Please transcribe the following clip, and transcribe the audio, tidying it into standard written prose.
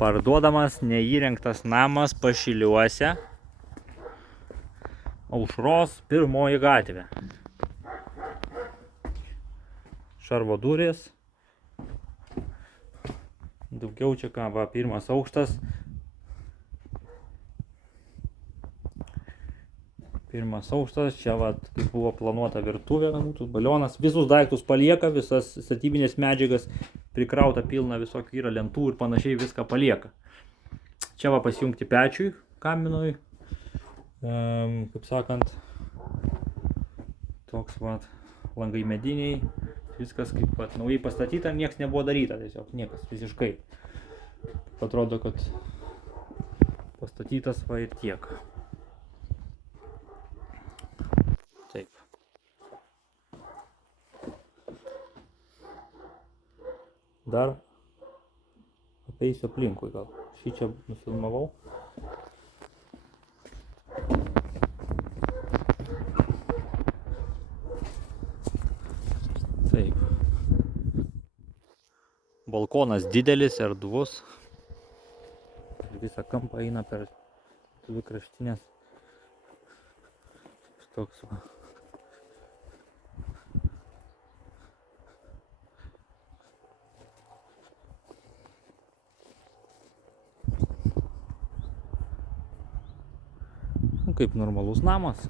Parduodamas neįrengtas namas Pašiliuose, Aušros 1 gatvė. Šarvo durys. Daugiau čia ką, va, 1 aukštas. 1 aukštas, čia va, kaip buvo planuota virtuvė, būtų balionas. Visus daiktus palieka, visas statybinės medžiagas prikrauta pilna visokių yra lentų ir panašiai viską palieka. Čia va pasijungti pečiui, kaminui, kaip sakant, toks va, langai mediniai, viskas kaip va, naujai pastatyta, nieks nebuvo daryta, tiesiog niekas visiškai. Atrodo, kad pastatytas va ir tiek. Taip. Dar apeisiu aplinkui gal. Šį čia nufilmavau. Taip. Balkonas didelis, erdvus. Visą kampą eina per dvi kraštinės. Toks va. Kaip normalus namas.